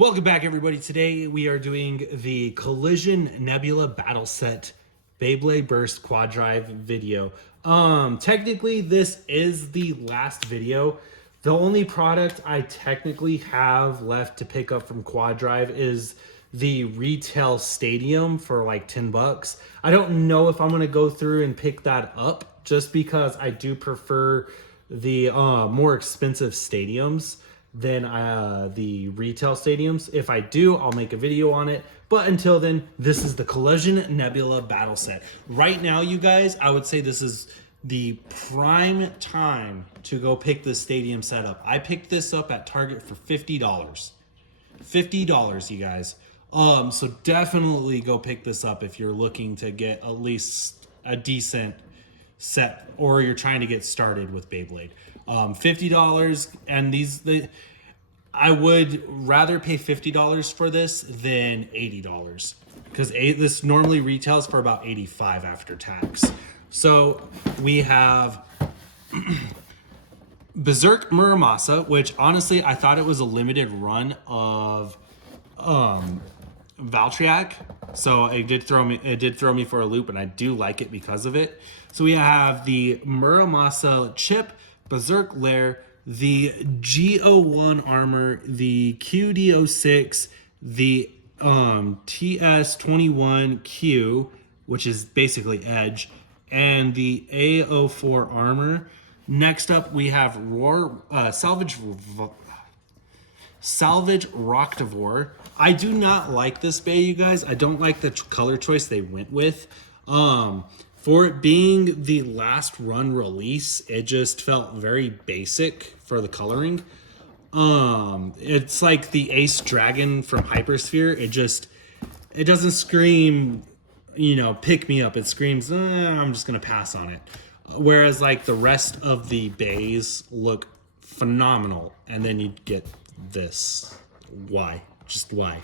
Welcome back, everybody. Today we are doing the Collision Nebula Battle Set Beyblade Burst Quad Drive video. Technically this is the last video. The only product I technically have left to pick up from Quad Drive is the retail stadium for like 10 bucks. I don't know if I'm going to go through and pick that up just because I do prefer the more expensive stadiums than the retail stadiums. If I do, I'll make a video on it. But until then, this is the Collision Nebula Battle Set. Right now, you guys, I would say this is the prime time to go pick this stadium setup. I picked this up at Target for $50. $50, you guys. So definitely go pick this up if you're looking to get at least a decent set or you're trying to get started with Beyblade. $50, and I would rather pay $50 for this than $80 because this normally retails for about $85 after tax. So we have Berserk Muramasa, which honestly I thought it was a limited run of Valtryek, so it did throw me for a loop, and I do like it because of it. So we have the Muramasa chip, Berserk Lair, the G01 armor, the QD06, the TS21Q, which is basically Edge, and the A04 armor. Next up, we have Salvage Rocktavor. I do not like this bay, you guys. I don't like the color choice they went with. For it being the last run release, it just felt very basic for the coloring. It's like the Ace Dragon from Hypersphere. It doesn't scream, pick me up. It screams, I'm just gonna pass on it. Whereas like the rest of the bays look phenomenal, and then you get this. Why? Just why?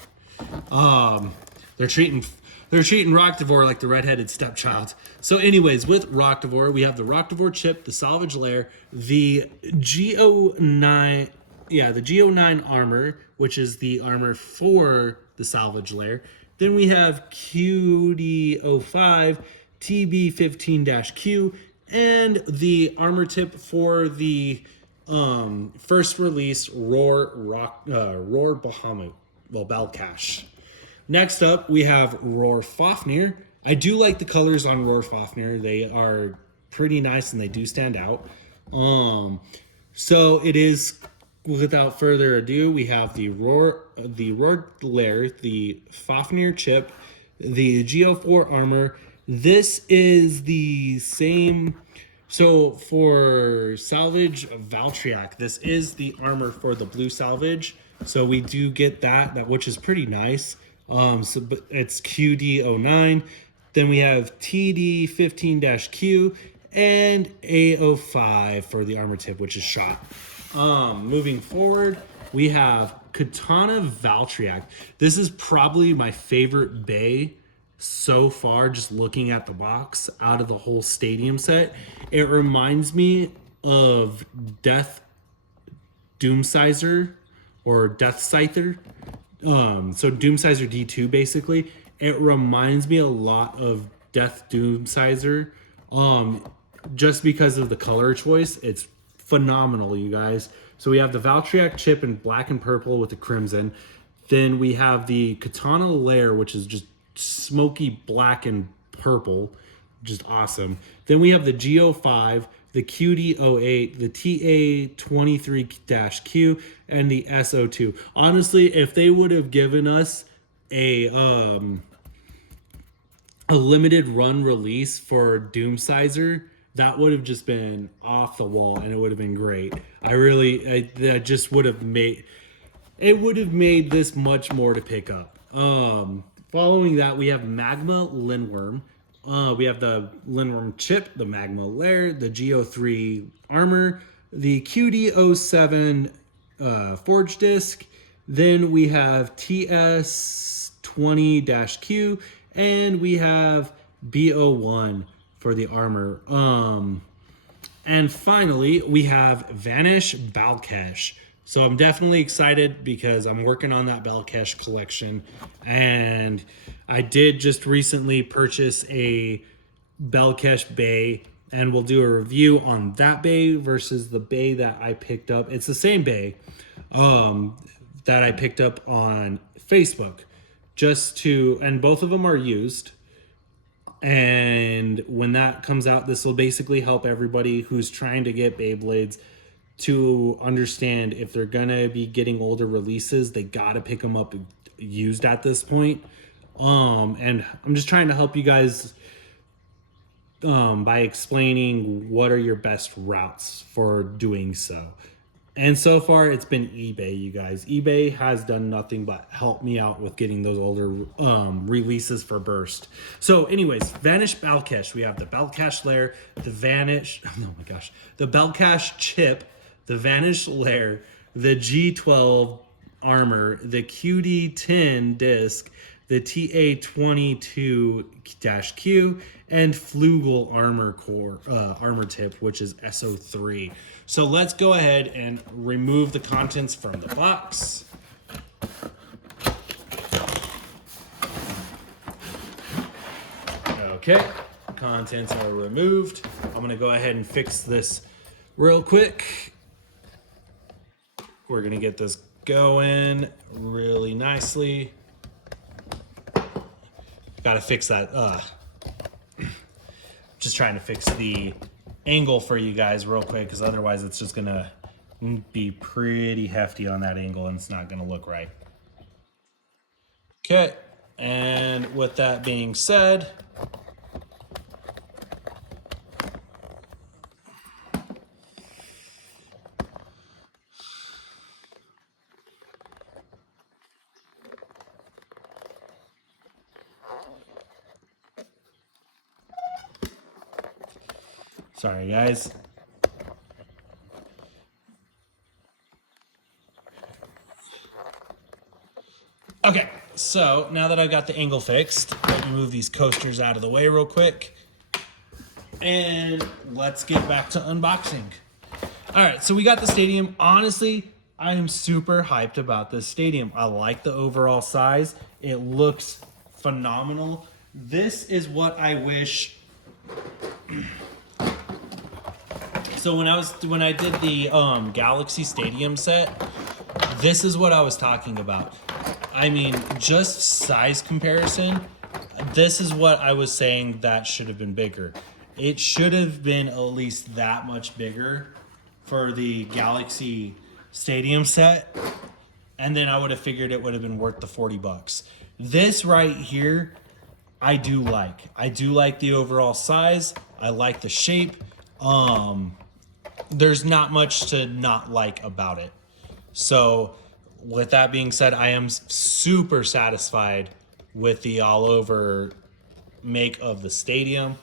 They're treating Rocktavor like the redheaded stepchild. So anyways, with Rocktavor, we have the Rocktavor chip, the Salvage Lair, the G09, the G09 armor, which is the armor for the Salvage Lair. Then we have QD05, TB15-Q, and the armor tip for the first release Roar Bahamut, Balcash. Next up, we have Roar Fafnir. I do like the colors on Roar Fafnir. They are pretty nice and they do stand out. So it is, without further ado, we have the Roar Lair, the Fafnir chip, the G04 armor. This is the same. So for Salvage Valtryek, this is the armor for the blue Salvage. So we do get that which is pretty nice. But it's QD09. Then we have TD15-Q and A05 for the armor tip, which is shot. Moving forward, we have Katana Valtryek. This is probably my favorite bay so far, just looking at the box out of the whole stadium set. It reminds me of Death Doomsizer or Death Scyther. So Doomsizer D2 basically. It reminds me a lot of Death Doomsizer. Just because of the color choice. It's phenomenal, you guys. So we have the Valtryek chip in black and purple with the crimson. Then we have the Katana Lair, which is just smoky black and purple. Just awesome. Then we have the G05, the QD08, the TA23-Q, and the SO2. Honestly, if they would have given us a limited run release for Doomsizer, that would have just been off the wall and it would have been great. That just would have made this much more to pick up. Following that, we have Magma Lindworm. We have the Lindworm chip, the Magma Lair, the G03 armor, the QD07 forge disc. Then we have TS20-Q, and we have B01 for the armor. And finally, we have Vanish Balcash. So I'm definitely excited because I'm working on that Belcash collection. And I did just recently purchase a Belcash bay, and we'll do a review on that bay versus the bay that I picked up. It's the same bay that I picked up on Facebook, and both of them are used. And when that comes out, this will basically help everybody who's trying to get Beyblades to understand if they're gonna be getting older releases, they gotta pick them up used at this point. And I'm just trying to help you guys by explaining what are your best routes for doing so. And so far, it's been eBay, you guys. eBay has done nothing but help me out with getting those older releases for Burst. So anyways, Vanish Belcash. We have the Belcash Lair, the Vanish, oh my gosh, the Belcash Chip, the Vanish Lair, the G12 Armor, the QD10 Disc, the TA22-Q, and Flugel armor tip, which is SO3. So let's go ahead and remove the contents from the box. Okay, contents are removed. I'm gonna go ahead and fix this real quick. We're gonna get this going really nicely. Gotta fix that. Just trying to fix the angle for you guys real quick, because otherwise it's just gonna be pretty hefty on that angle and it's not gonna look right. Okay, and with that being said, sorry guys. Okay, so now that I've got the angle fixed, let me move these coasters out of the way real quick. And let's get back to unboxing. All right, so we got the stadium. Honestly, I am super hyped about this stadium. I like the overall size. It looks phenomenal. This is what I wish. So when I did the Galaxy Stadium set, this is what I was talking about. I mean, just size comparison, this is what I was saying that should have been bigger. It should have been at least that much bigger for the Galaxy Stadium set, and then I would have figured it would have been worth the $40. This right here, I do like. I do like the overall size. I like the shape. There's not much to not like about it. So with that being said, I am super satisfied with the all over make of the stadium.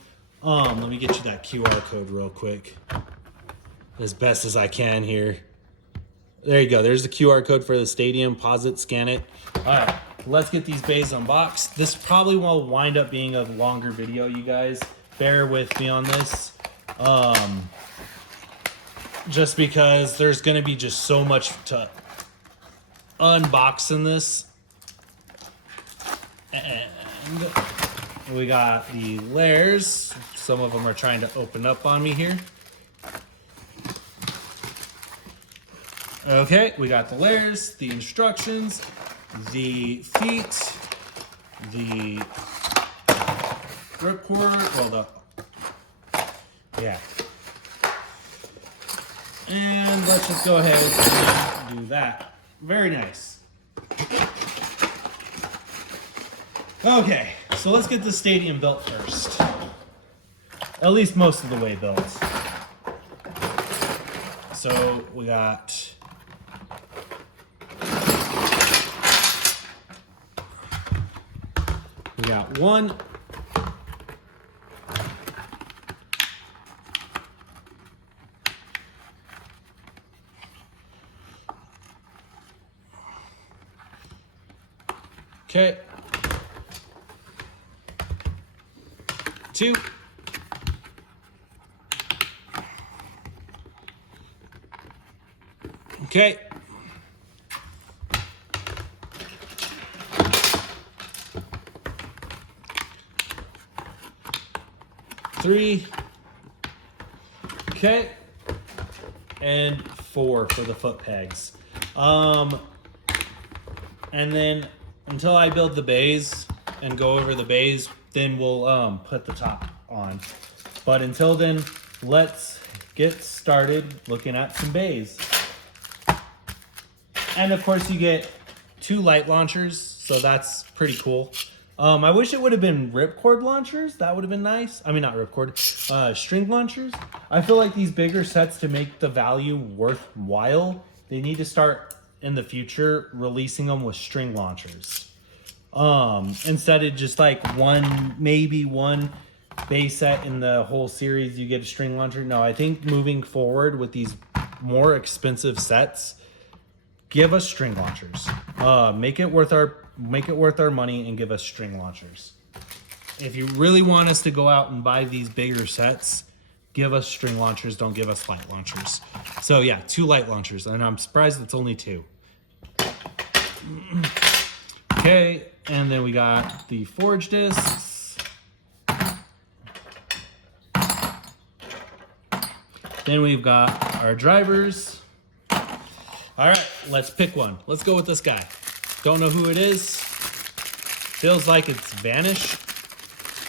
Let me get you that QR code real quick, as best as I can here. There you go. There's the QR code for the stadium. Pause it, scan it. All right, let's get these bays unboxed. This probably will wind up being a longer video, you guys. Bear with me on this. Just because there's going to be just so much to unbox in this. And we got the layers. Some of them are trying to open up on me here. Okay, we got the layers, the instructions, the feet, the grip cord, yeah. And let's just go ahead and do that. Very nice. Okay, so let's get the stadium built first. At least most of the way built. So we got one. Okay. 2. Okay. 3. Okay. And 4 for the foot pegs. And then until I build the bays and go over the bays, then we'll put the top on. But until then, let's get started looking at some bays. And of course you get 2 light launchers, so that's pretty cool. I wish it would have been ripcord launchers. That would have been nice. I mean, not ripcord, string launchers. I feel like these bigger sets, to make the value worthwhile, they need to start in the future releasing them with string launchers. Instead of just like maybe one base set in the whole series, you get a string launcher. No, I think moving forward with these more expensive sets, give us string launchers. Make it worth our money and give us string launchers. If you really want us to go out and buy these bigger sets, give us string launchers. Don't give us light launchers. So yeah, 2 light launchers, and I'm surprised it's only 2. Okay, and then we got the forge discs. Then we've got our drivers. All right, let's pick one. Let's go with this guy. Don't know who it is. Feels like it's Vanish.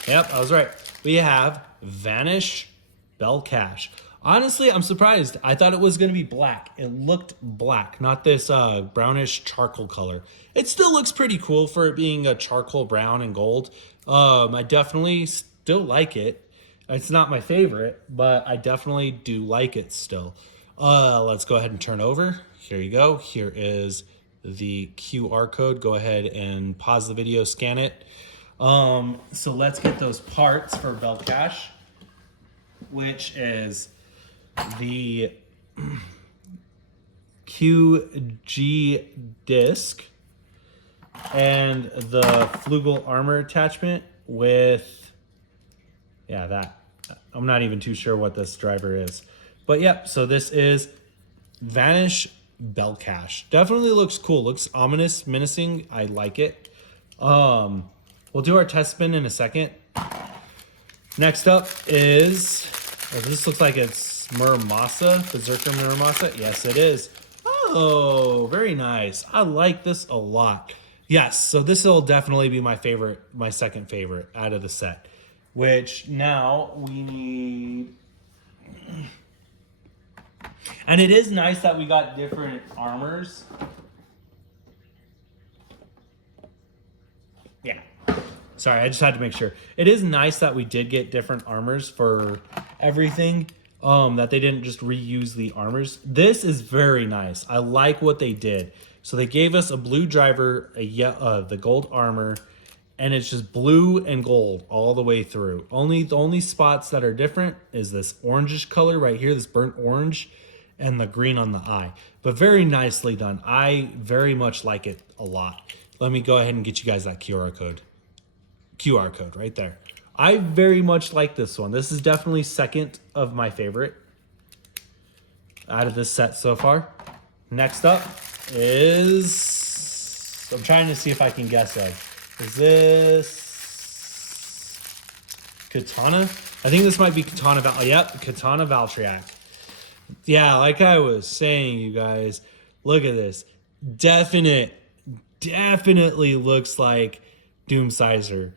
Yep, I was right. We have Vanish Belcash. Honestly, I'm surprised. I thought it was going to be black. It looked black, not this brownish charcoal color. It still looks pretty cool for it being a charcoal brown and gold. I definitely still like it. It's not my favorite, but I definitely do like it still. Let's go ahead and turn over. Here you go. Here is the QR code. Go ahead and pause the video, scan it. So let's get those parts for Belcash, which is the QG disc and the Flugel armor attachment with, yeah, that. I'm not even too sure what this driver is. But yep, so this is Vanish Belcash. Definitely looks cool. Looks ominous, menacing. I like it. We'll do our test spin in a second. Next up is, this looks like it's Muramasa, Berserker Muramasa. Yes, it is. Oh, very nice. I like this a lot. Yes, so this will definitely be my favorite, my second favorite out of the set. Which now we need... And it is nice that we got different armors. Yeah. Sorry, I just had to make sure. It is nice that we did get different armors for everything. That they didn't just reuse the armors. This is very nice. I like what they did. So they gave us a blue driver, the gold armor, and it's just blue and gold all the way through. The only spots that are different is this orangish color right here, this burnt orange, and the green on the eye. But very nicely done. I very much like it a lot. Let me go ahead and get you guys that QR code right there. I very much like this one. This is definitely second of my favorite out of this set so far. Next up is, I'm trying to see if I can guess it. Is this Katana? I think this might be Katana Yep, Katana Valtryek. Yeah, like I was saying, you guys, look at this. Definitely looks like Doomsizer.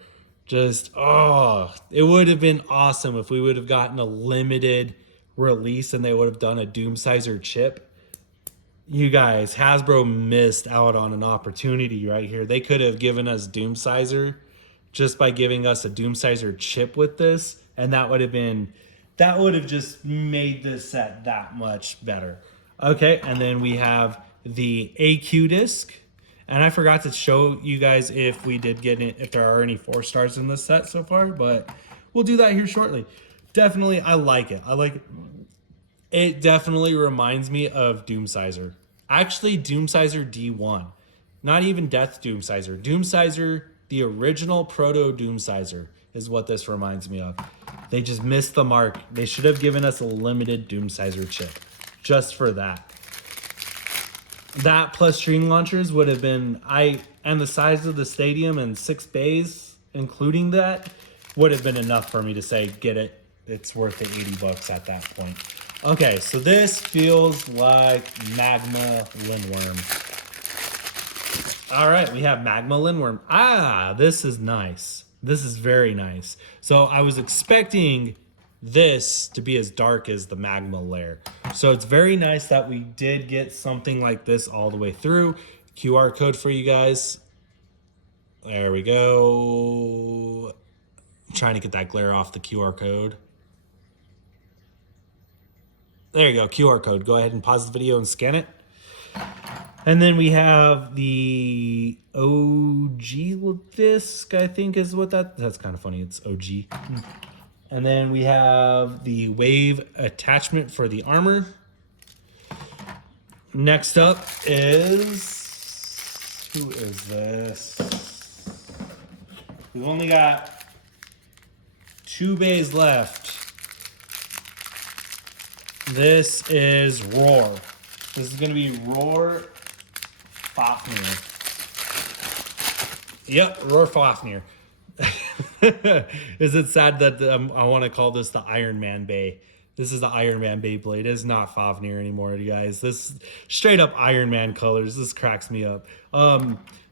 Just, oh, it would have been awesome if we would have gotten a limited release and they would have done a Doomsizer chip. You guys, Hasbro missed out on an opportunity right here. They could have given us Doomsizer just by giving us a Doomsizer chip with this, and that would have just made this set that much better. Okay, and then we have the AQ disc. And I forgot to show you guys if we did get it, if there are any 4 stars in this set so far, but we'll do that here shortly. Definitely, I like it. It definitely reminds me of Doomsizer. Actually, Doomsizer D1. Not even Death Doomsizer. Doomsizer, the original proto Doomsizer, is what this reminds me of. They just missed the mark. They should have given us a limited Doomsizer chip just for that. That plus string launchers would have been, and the size of the stadium and 6 bays, including that, would have been enough for me to say, get it. it's worth the 80 bucks at that point. Okay, so this feels like Magma Lindworm. All right, we have Magma Lindworm. Ah, this is nice. This is very nice. So I was expecting this to be as dark as the magma layer. So it's very nice that we did get something like this all the way through. QR code for you guys. There we go. I'm trying to get that glare off the QR code. There you go, QR code. Go ahead and pause the video and scan it. And then we have the OG disc, I think is what that's kind of funny. It's OG. And then we have the wave attachment for the armor. Next up is, who is this? We've only got 2 bays left. This is Roar. This is going to be Roar Fafnir. Yep, Roar Fafnir. Is it sad that I want to call this the Iron Man Bay? This is the Iron Man Beyblade. It is not Fafnir anymore, you guys. This straight up Iron Man colors. This cracks me up.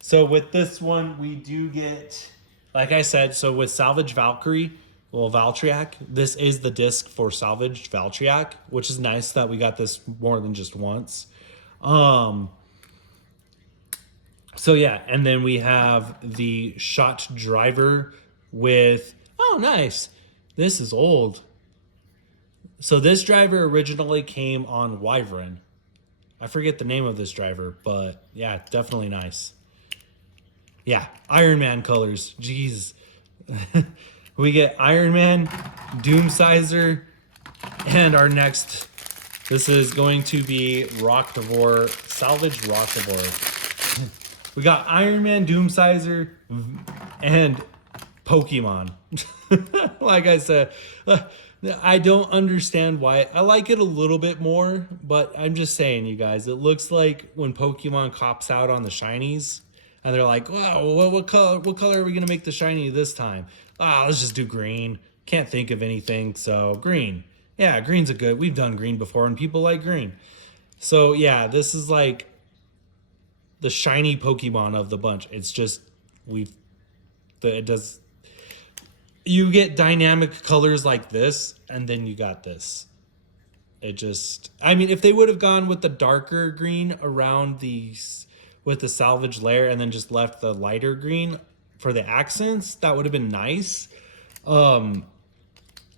So with this one, we do get, like I said, so with Salvage Valkyrie, well, Valtryek, this is the disc for Salvaged Valtryek, which is nice that we got this more than just once. So yeah, and then we have the Shot Driver with, oh nice, this is old. So this driver originally came on Wyvern. I forget the name of this driver, but yeah, definitely nice. Yeah, Iron Man colors, jeez. We get Iron Man, Doomsizer, and our next, this is going to be Rocktivore, Salvaged Rocktivore. We got Iron Man, Doomsizer, and Pokemon. Like I said, I don't understand why. I like it a little bit more, but I'm just saying, you guys, it looks like when Pokemon cops out on the shinies, and they're like, wow, what color are we going to make the shiny this time? Let's just do green. Can't think of anything, so green. Yeah, green's we've done green before, and people like green. So yeah, this is like the shiny Pokemon of the bunch. It's just, you get dynamic colors like this, and then you got this. It just, I mean, if they would have gone with the darker green around with the salvage layer and then just left the lighter green for the accents, that would have been nice. And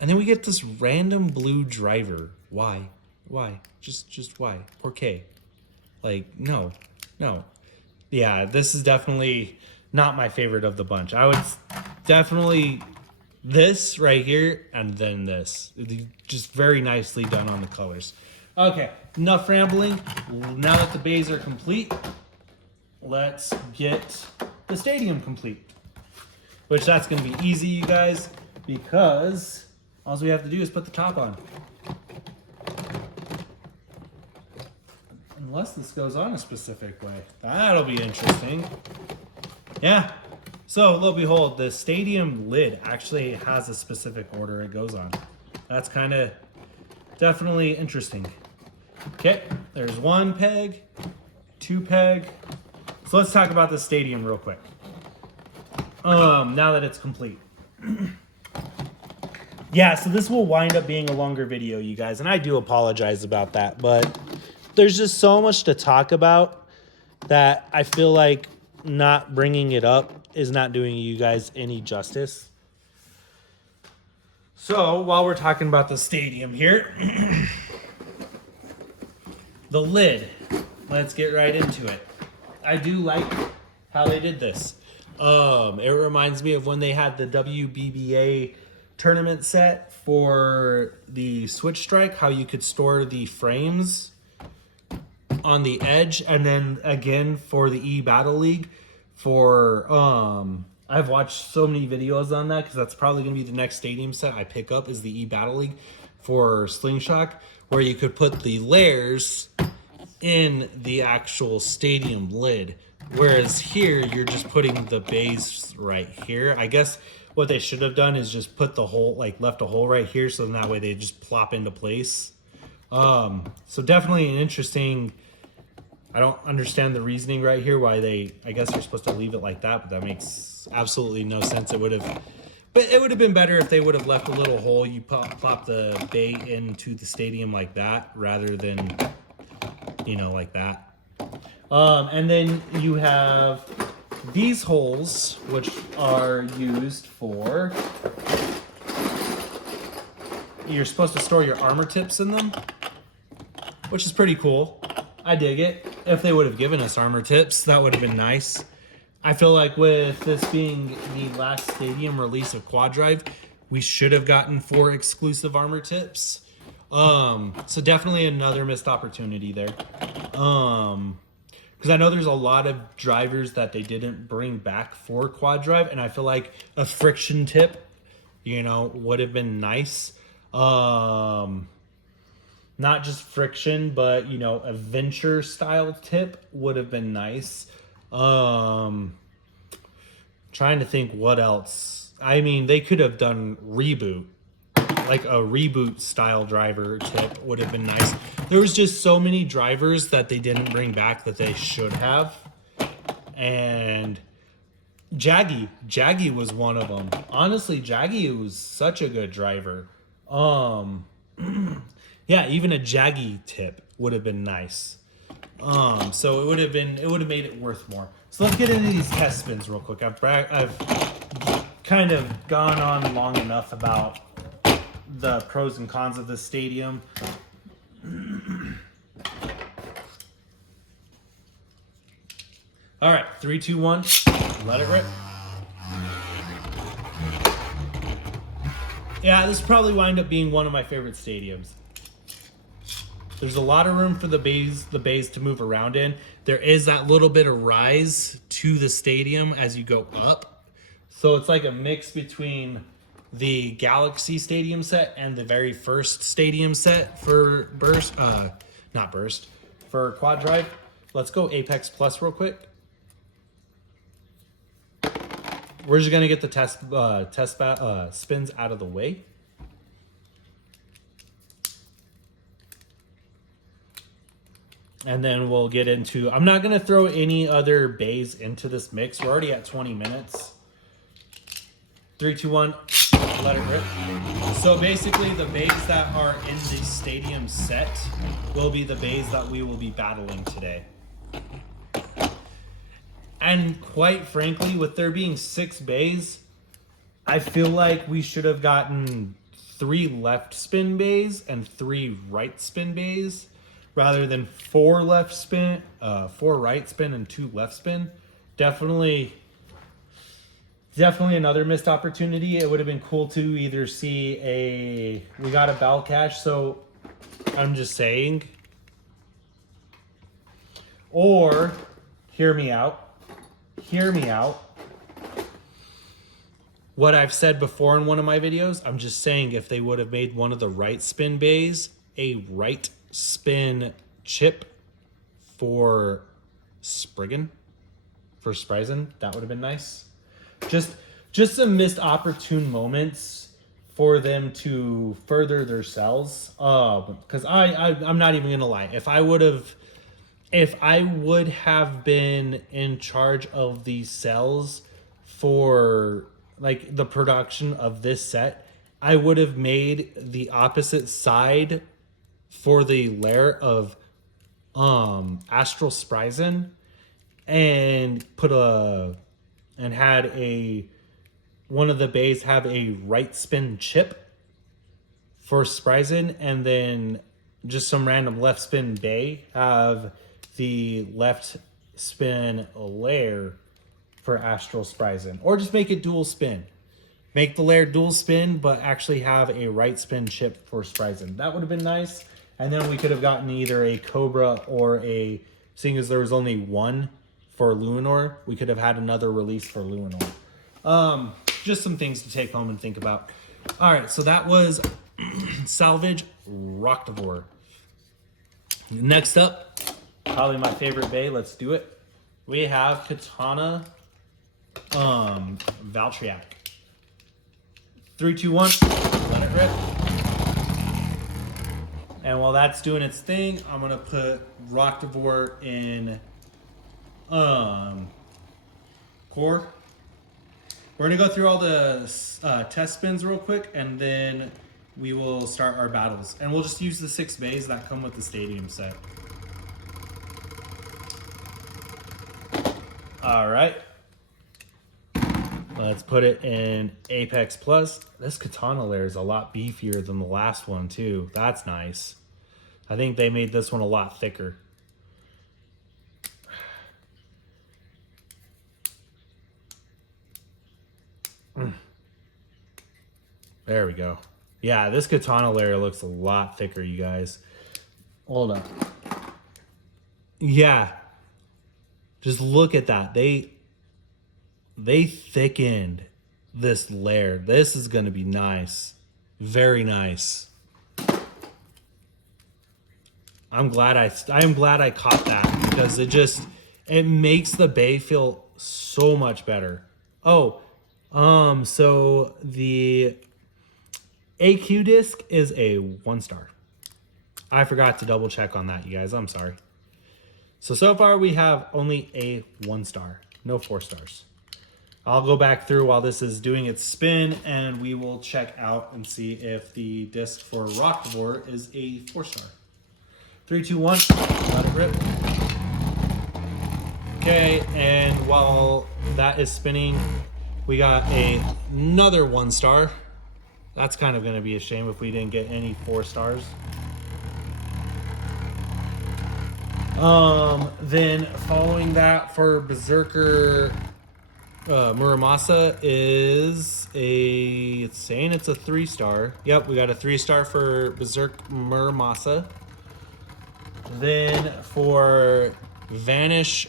then we get this random blue driver. Why? Just why? Por qué? Like, no. Yeah, this is definitely not my favorite of the bunch. I would definitely this right here and then this. Just very nicely done on the colors. Okay, enough rambling. Now that the bays are complete, let's get the stadium complete. Which that's going to be easy, you guys, because all we have to do is put the top on. Unless this goes on a specific way. That'll be interesting. Yeah. So, lo and behold, the stadium lid actually has a specific order it goes on. That's kind of definitely interesting. Okay, there's 1 peg, 2 peg. So let's talk about the stadium real quick. Now that it's complete. Yeah, so this will wind up being a longer video, you guys, and I do apologize about that, but there's just so much to talk about that I feel like not bringing it up is not doing you guys any justice. So while we're talking about the stadium here, the lid, let's get right into it. I do like how they did this. It reminds me of when they had the WBBA tournament set for the Switch Strike, how you could store the frames on the edge, and then again for the E-Battle League for I've watched so many videos on that because that's probably going to be the next stadium set I pick up is the E-Battle League for Slingshot, where you could put the layers in the actual stadium lid. Whereas here, you're just putting the bays right here. I guess what they should have done is just put the hole, like left a hole right here, so then that way they just plop into place. So definitely an interesting, I don't understand the reasoning right here why they, I guess you're supposed to leave it like that, but that makes absolutely no sense. It would have, but it would have been better if they would have left a little hole. You plop the bay into the stadium like that rather than, you know, like that. And then you have these holes, which are used for, you're supposed to store your armor tips in them, which is pretty cool. I dig it. If they would have given us armor tips, that would have been nice. I feel like with this being the last stadium release of Quad Drive, we should have gotten 4 exclusive armor tips. So definitely another missed opportunity there. Because I know there's a lot of drivers that they didn't bring back for Quad Drive, and I feel like a friction tip, you know, would have been nice. Not just friction, but, you know, a venture style tip would have been nice. Trying to think what else. I mean, they could have done reboot. Like a reboot style driver tip would have been nice. There was just so many drivers that they didn't bring back that they should have. And Jaggy was one of them. Honestly, Jaggy was such a good driver. Yeah, even a Jaggy tip would have been nice. So it would have made it worth more. So let's get into these test spins real quick. I've kind of gone on long enough about the pros and cons of this stadium. All right, 3, 2, 1, let it rip. Yeah, this probably wind up being one of my favorite stadiums. There's a lot of room for the bays to move around in. There is that little bit of rise to the stadium as you go up. So it's like a mix between the Galaxy Stadium set and the very first stadium set for for Quad Drive. Let's go Apex Plus real quick. We're just gonna get the test spins out of the way. And then we'll get into, I'm not gonna throw any other bays into this mix. We're already at 20 minutes. 3, 2, 1, let it rip. So basically the bays that are in the stadium set will be the bays that we will be battling today. And quite frankly, with there being 6 bays, I feel like we should have gotten 3 left spin bays and 3 right spin bays rather than 4 right spin and 2 left spin. Definitely another missed opportunity. It would have been cool to either see we got a bell cache, so I'm just saying, or hear me out. What I've said before in one of my videos, I'm just saying if they would have made one of the right spin bays a right spin chip for Sprizen, that would have been nice. Just some missed opportune moments for them to further their cells. Because I'm not even gonna lie. If I would have been in charge of these cells for like the production of this set, I would have made the opposite side for the layer of Astral Sprizen and had one of the bays have a right spin chip for Sprizen, and then just some random left spin bay have the left spin layer for Astral Sprizen, or just make it dual spin. Make the layer dual spin, but actually have a right spin chip for Sprizen. That would have been nice. And then we could have gotten either a Cobra or seeing as there was only one for Luinor, we could have had another release for Luinor. Just some things to take home and think about. All right, so that was Salvage Rocktavore. Next up, probably my favorite bay. Let's do it. we have Katana Valtryek. 3, 2, 1, let it rip. And while that's doing its thing, I'm gonna put Roctivore in core. We're gonna go through all the test spins real quick, and then we will start our battles. And we'll just use the 6 bays that come with the stadium set. All right. Let's put it in Apex Plus. This Katana layer is a lot beefier than the last one too. That's nice. I think they made this one a lot thicker. There we go. Yeah, this Katana layer looks a lot thicker, you guys. Hold up. Yeah. Just look at that. They thickened this layer. This is going to be nice. Very nice. I am glad I caught that, because it makes the bay feel so much better. Oh, so the AQ disc is a 1-star. I forgot to double check on that, you guys. I'm sorry. So far we have only a 1-star, no 4 stars. I'll go back through while this is doing its spin, and we will check out and see if the disc for Roctivore is a 4-star. 3, 2, 1, let it rip. Okay, and while that is spinning, we got another 1-star. That's kind of going to be a shame if we didn't get any 4 stars. Then following that for Berserker Muramasa is it's saying it's a 3-star. Yep, we got a 3-star for Berserk Muramasa. Then for Vanish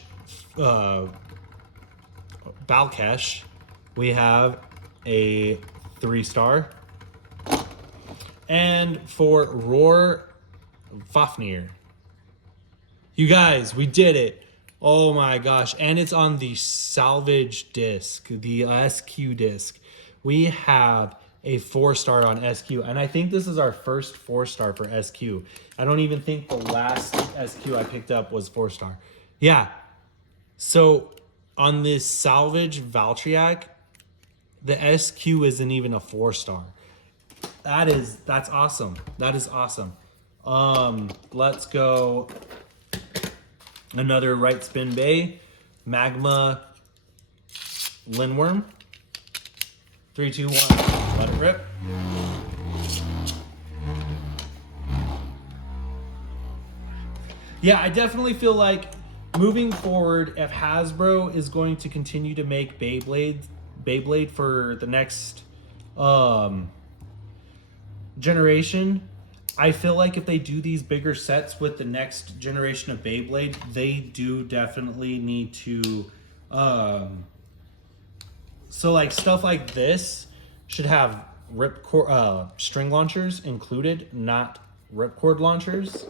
Balkesh, we have a 3-star. And for Roar Fafnir, you guys, we did it. Oh my gosh. And it's on the salvage disc, the SQ disc. We have a 4-star on SQ. And I think this is our first 4-star for SQ. I don't even think the last SQ I picked up was 4-star. Yeah. So on this salvage Valtryek, the SQ isn't even a 4-star. That's awesome. That is awesome. Let's go. Another right spin bay, Magma Lindworm. 3, 2, 1, let it rip. Yeah, I definitely feel like moving forward, if Hasbro is going to continue to make Beyblade for the next generation, I feel like if they do these bigger sets with the next generation of Beyblade, they do definitely need to so like stuff like this should have string launchers included, not ripcord launchers.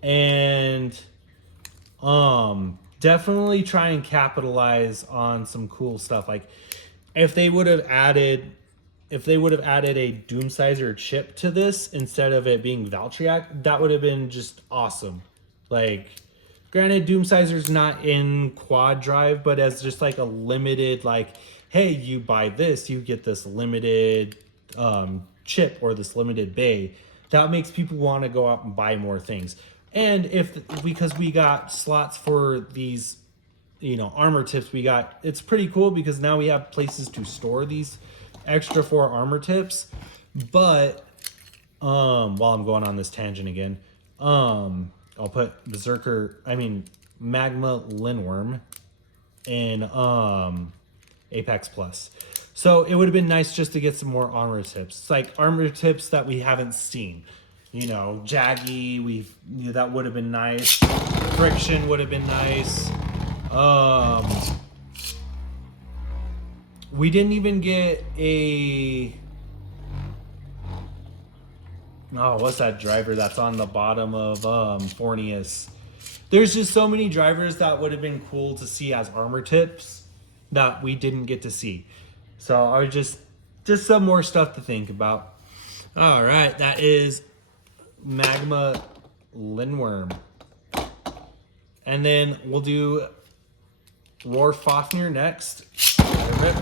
And definitely try and capitalize on some cool stuff. Like if they would have added a Doomsizer chip to this instead of it being Valtryek, that would have been just awesome. Like, granted, Doomsizer's not in quad drive, but as just like a limited, like, hey, you buy this, you get this limited chip or this limited bay. That makes people want to go out and buy more things. And because we got slots for these, armor tips, it's pretty cool because now we have places to store these extra 4 armor tips. But while I'm going on this tangent again, I'll put Magma Lindworm in Apex Plus. So it would have been nice just to get some more armor tips. It's like armor tips that we haven't seen. Jaggy, that would have been nice. Friction would have been nice. We didn't even get what's that driver that's on the bottom of Fornius? there's just so many drivers that would have been cool to see as armor tips that we didn't get to see. So I was just some more stuff to think about. All right, that is Magma Lindworm. And then we'll do Roar Fafnir next. Rip.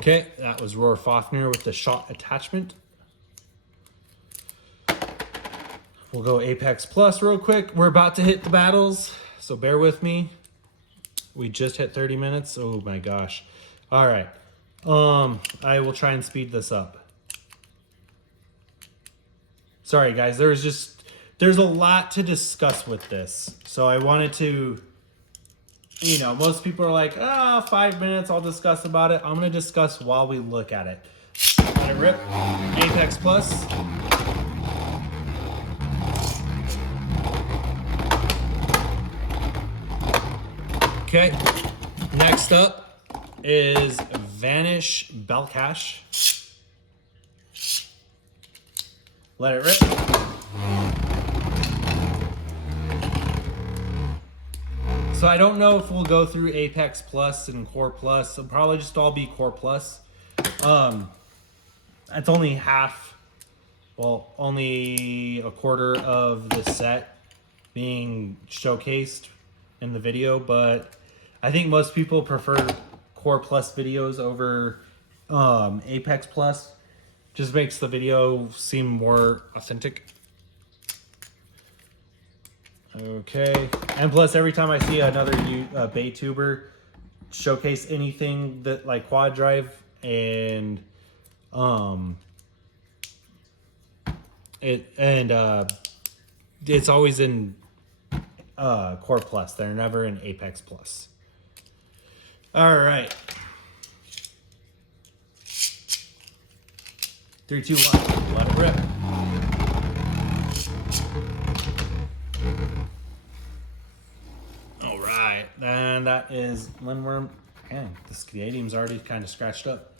Okay, that was Roar Fafnir with the shot attachment. We'll go Apex Plus real quick. We're about to hit the battles, so bear with me. We just hit 30 minutes. Oh my gosh. All right. I will try and speed this up. Sorry guys, there's a lot to discuss with this. So I wanted to, you know, most people are like, 5 minutes, I'll discuss about it. I'm going to discuss while we look at it. Let it rip. Apex Plus. Okay. Next up is Vanish Belcash. Let it rip. So I don't know if we'll go through Apex Plus and Core Plus. It'll probably just all be Core Plus. That's only half, well, only a quarter of the set being showcased in the video, but I think most people prefer Core Plus videos over Apex Plus. Just makes the video seem more authentic. Okay, and plus every time I see another Baytuber showcase anything that like quad drive and it's always in Core Plus. They're never in Apex Plus. All right. 3, 2, 1. Let it rip. All right, and that is Lindworm. Man, the stadium's already kind of scratched up.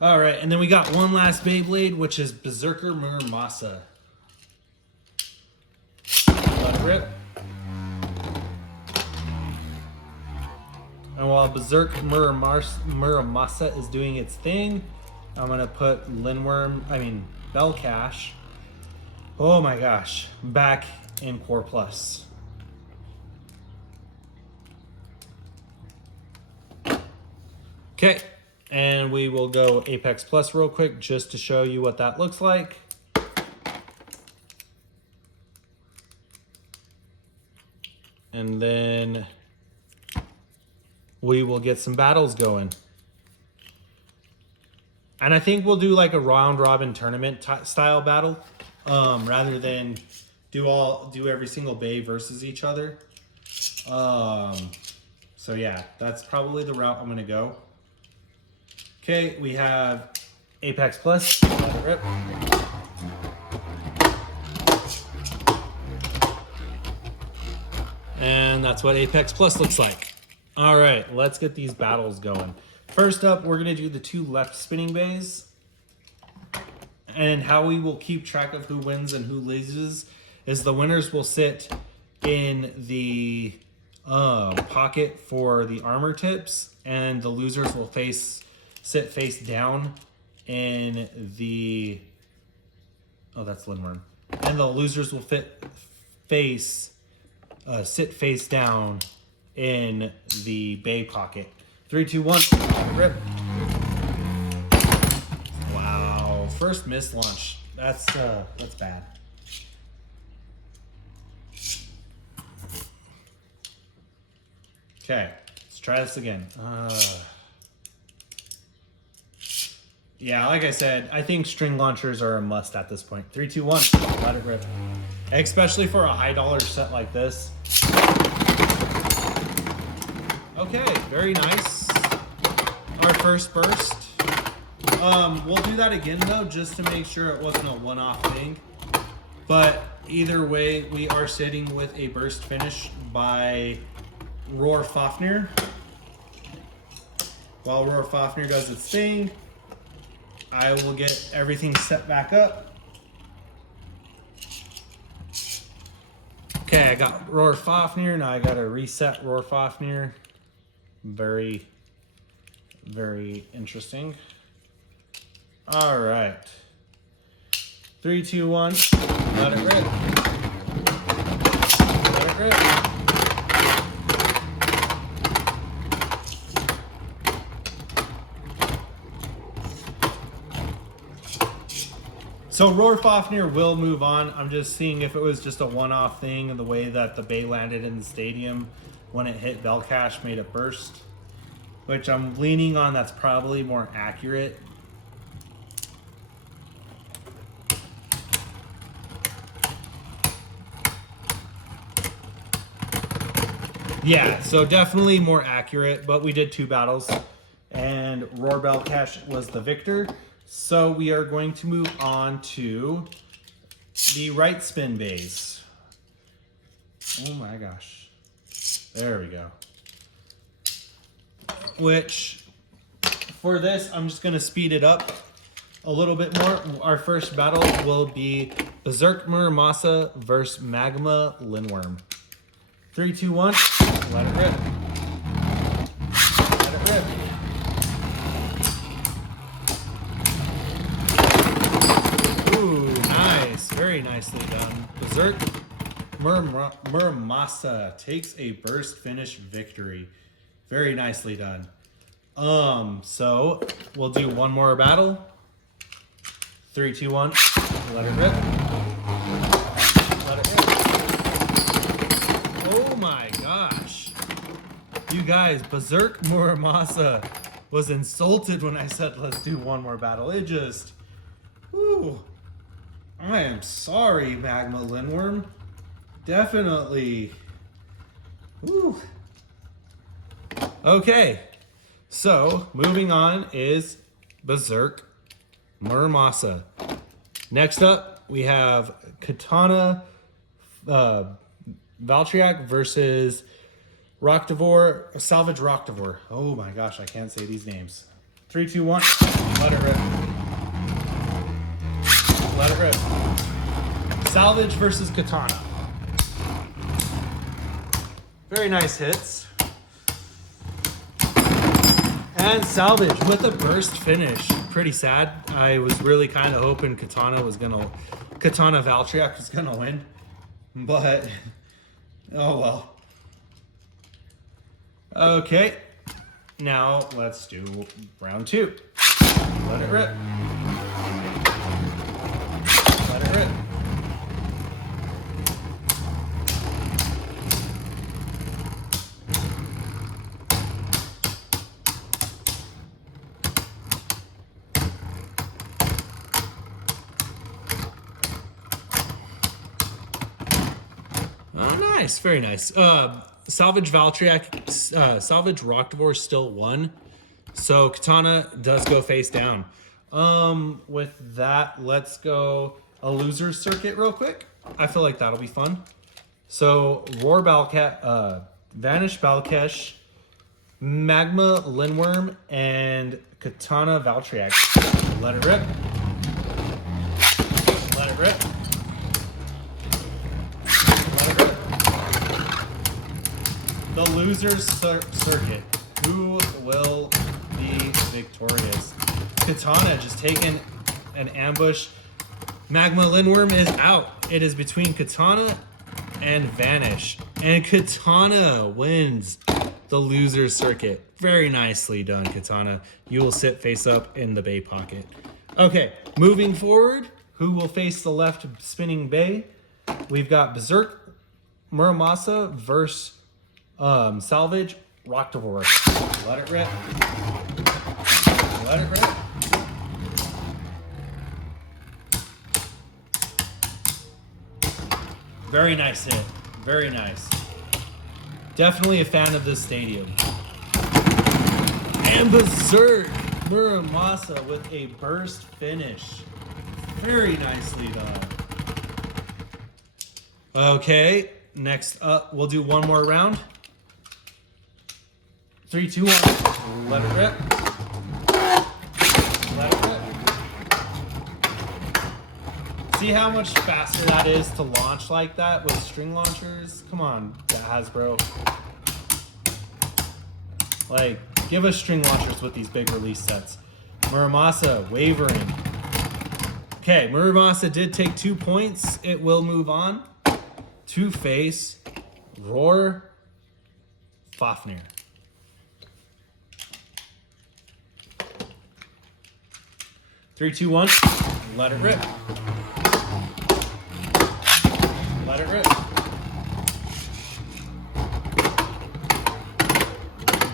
All right, and then we got one last Beyblade, which is Berserker Muramasa. Let it rip. And while Berserk Muramasa is doing its thing, I'm gonna put Belcash. Oh my gosh, back in Core Plus. Okay, and we will go Apex Plus real quick just to show you what that looks like. And then we will get some battles going. And I think we'll do like a round robin tournament style battle, rather than do every single bay versus each other. So yeah, that's probably the route I'm gonna go. Okay, we have Apex Plus. Let it rip. And that's what Apex Plus looks like. All right, let's get these battles going. First up, we're gonna do the 2 left spinning bays. And how we will keep track of who wins and who loses is the winners will sit in the pocket for the armor tips, and the losers will sit face down in the, oh, that's Lindworm. And the losers will sit face down in the bay pocket. 3, 2, 1, rip. Wow, first miss launch. That's bad. Okay, let's try this again. Yeah, like I said, I think string launchers are a must at this point. 3, 2, 1, let it rip. Especially for a high dollar set like this. Okay, very nice. our first burst. We'll do that again though, just to make sure it wasn't a one-off thing. But either way, we are sitting with a burst finish by Roar Fafnir. While Roar Fafnir does its thing, I will get everything set back up. Okay, I got Roar Fafnir. Now I gotta reset Roar Fafnir. Very, very interesting. All right. 3, 2, 1. Let it rip. Let it rip. So Roar Fafnir will move on. I'm just seeing if it was just a one-off thing and the way that the bay landed in the stadium when it hit Belcash made it burst, which I'm leaning on that's probably more accurate. Yeah, so definitely more accurate, but we did 2 battles and Roar Belcash was the victor. So we are going to move on to the right spin bays. Oh my gosh. There we go. Which, for this, I'm just going to speed it up a little bit more. Our first battle will be Berserk Muramasa versus Magma Lindworm. 3, 2, 1. Let it rip. Let it rip. Ooh, nice. Very nicely done. Berserk Muramasa takes a burst finish victory. Very nicely done. So we'll do one more battle. 3, 2, 1. Let it rip. Let it rip. Oh my gosh. You guys, Berserk Muramasa was insulted when I said let's do one more battle. It just, whew. I am sorry, Magma Lindworm. Definitely. Whew. Okay, so moving on is Berserk Muramasa. Next up, we have Katana Valtryek versus Salvage Rocktivore. Oh my gosh, I can't say these names. 3, 2, 1. Let it rip. Let it rip. Salvage versus Katana. Very nice hits. And Salvage with a burst finish. Pretty sad. I was really kind of hoping Katana Valtryek was gonna win. But, oh well. Okay. Now let's do round 2. Let it rip. Let it rip. Oh, nice. Very nice. Salvage Valtryek, Salvage Rocktivore still won. So Katana does go face down. With that, let's go a loser's circuit real quick. I feel like that'll be fun. So Roar Vanish Balkesh, Magma Lindworm, and Katana Valtryek. Let it rip. Let it rip. Let it rip. The loser's circuit. Who will be victorious? Katana just taking an ambush. Magma Lindworm is out. It is between Katana and Vanish. And Katana wins the loser circuit. Very nicely done, Katana. You will sit face up in the bay pocket. Okay, moving forward, who will face the left spinning bay? We've got Berserk Muramasa versus Salvage Rocktivore. Let it rip. Let it rip. Very nice hit. Very nice. Definitely a fan of this stadium. And Berserk Muramasa with a burst finish. Very nicely done. Okay, next up, we'll do one more round. 3, 2, 1. Let it rip. Let it rip. See how much faster that is to launch like that with string launchers? Come on, Hasbro. Like, give us string launchers with these big release sets. Muramasa wavering. Okay, Muramasa did take 2 points. It will move on to face Roar Fafnir. 3, 2, 1. Let it rip. Let it rip.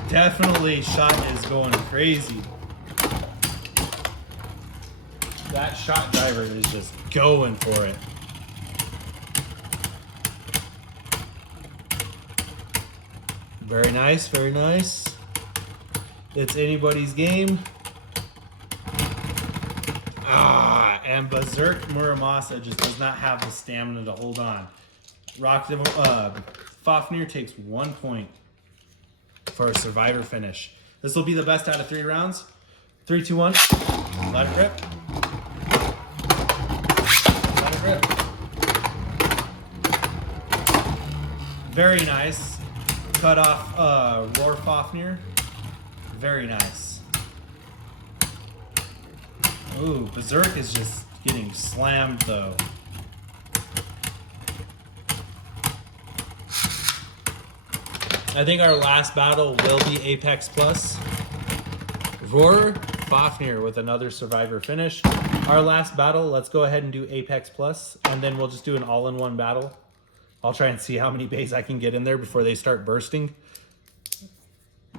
Definitely shot is going crazy. That shot driver is just going for it. Very nice, very nice. It's anybody's game. And Berserk Muramasa just does not have the stamina to hold on. Fafnir takes 1 point for a survivor finish. This will be the best out of 3 rounds. 3, 2, 1. Let it rip. Let it rip. Very nice. Cut off Roar Fafnir. Very nice. Ooh, Berserk is just getting slammed though. I think our last battle will be Apex Plus. Roar Fafnir with another survivor finish. Our last battle, let's go ahead and do Apex Plus, and then we'll just do an all-in-one battle. I'll try and see how many bays I can get in there before they start bursting.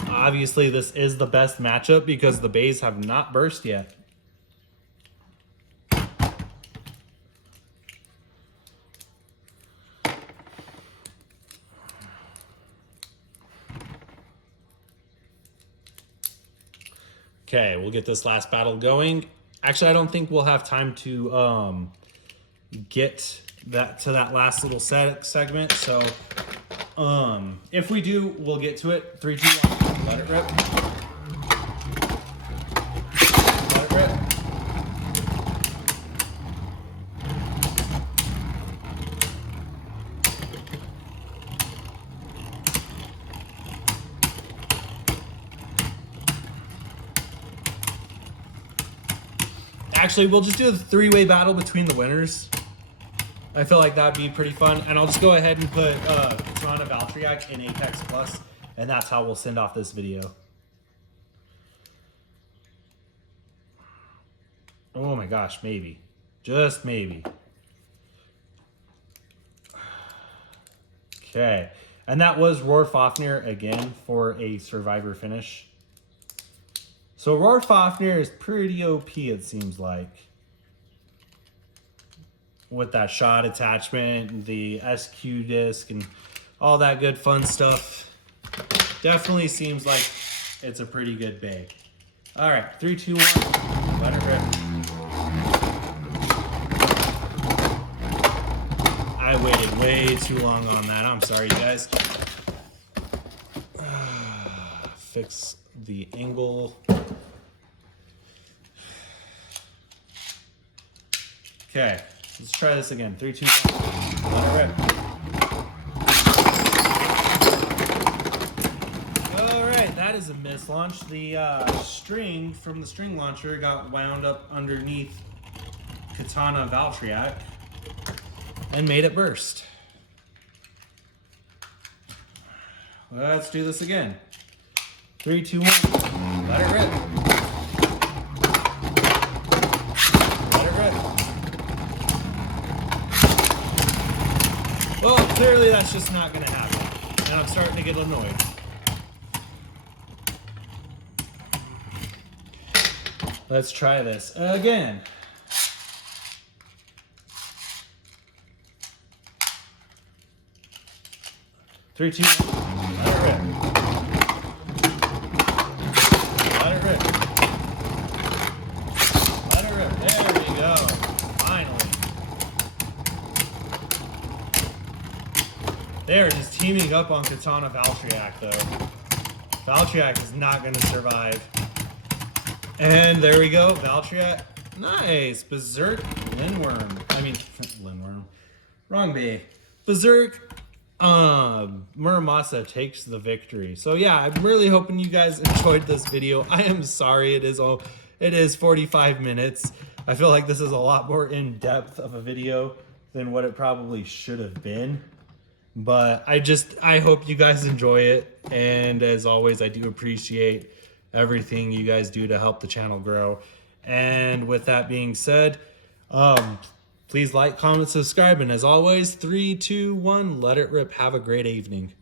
Obviously, this is the best matchup because the bays have not burst yet. Okay, we'll get this last battle going. Actually, I don't think we'll have time to get that to that last little segment. So if we do, we'll get to it. 3, 2, 1. Let it rip. Let it rip. Actually, we'll just do the 3-way battle between the winners. I feel like that would be pretty fun. And I'll just go ahead and put Katana Valtryek in Apex Plus, and that's how we'll send off this video. Oh my gosh, maybe. Just maybe. Okay. And that was Roar Fafnir again for a survivor finish. So Roar Fafnir is pretty OP, it seems like. With that shot attachment, the SQ disc, and all that good fun stuff. Definitely seems like it's a pretty good bay. All right, 3, 2, 1, let it rip. I waited way too long on that. I'm sorry, guys. Fix the angle. Okay, let's try this again. 3, 2, 1. Let it rip. All right, that is a mislaunch. The string from the string launcher got wound up underneath Katana Valtryek and made it burst. Let's do this again. 3, 2, 1. Let it rip. Let it rip. Well, clearly that's just not going to happen. And I'm starting to get annoyed. Let's try this again. Three, two, one. Let it rip. They are just teaming up on Katana Valtryek, though. Valtryek is not going to survive. And there we go. Valtryek. Nice. Berserk Lindworm. I mean, Lindworm. Wrong B. Berserk Muramasa takes the victory. So yeah, I'm really hoping you guys enjoyed this video. I am sorry it is 45 minutes. I feel like this is a lot more in-depth of a video than what it probably should have been. But I hope you guys enjoy it. And as always, I do appreciate everything you guys do to help the channel grow. And with that being said, please like, comment, subscribe. And as always, 3, 2, 1, let it rip. Have a great evening.